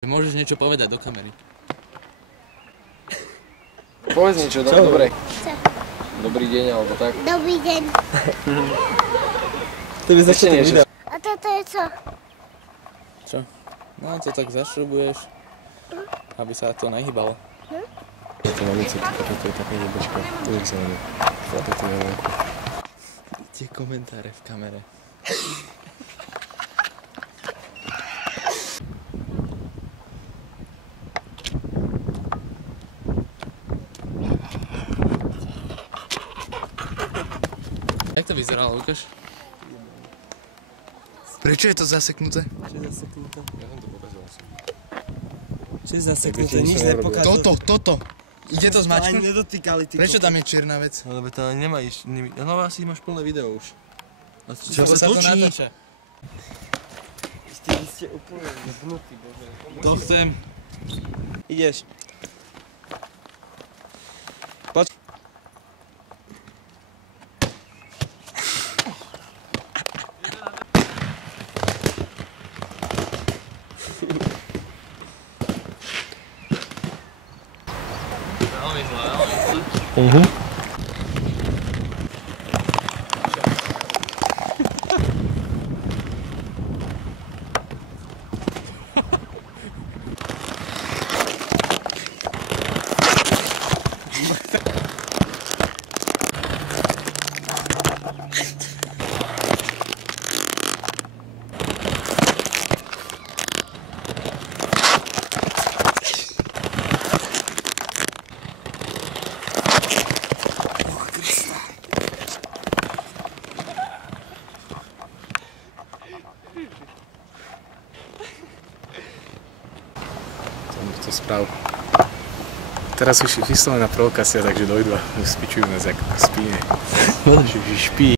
Môžeš niečo povedať do kamery. Povedz niečo, dobre. Dobrý deň, alebo tak. Dobrý deň. To by ešte niečo. A toto je co? Čo? No to tak zašrubuješ, aby sa to nehýbalo. Je to mamice, to je taká jebečka. Pozri sa na ňu. Chlape, to je veľké. Tie komentáre v kamere. Jak to vyzeralo, Lukáš? Prečo je to zaseknuté? Čo je zaseknuté? Ja som to pokazil asi. Čo je zaseknuté? Nič nepokázal. Toto! Ide to Ani zmačknúť? nedotýkali, ty Prečo tam je čierna vec? No lebo to ani nemáš, no asi máš plné video už. Čo sa to natáča? Vy ste úplne zhnutí, bože. To chcem. Ideš. Veľmi zle. To správ. Teraz už vyslovená provokácia, takže dojdu a spičujú nás ako spíne. Že špí.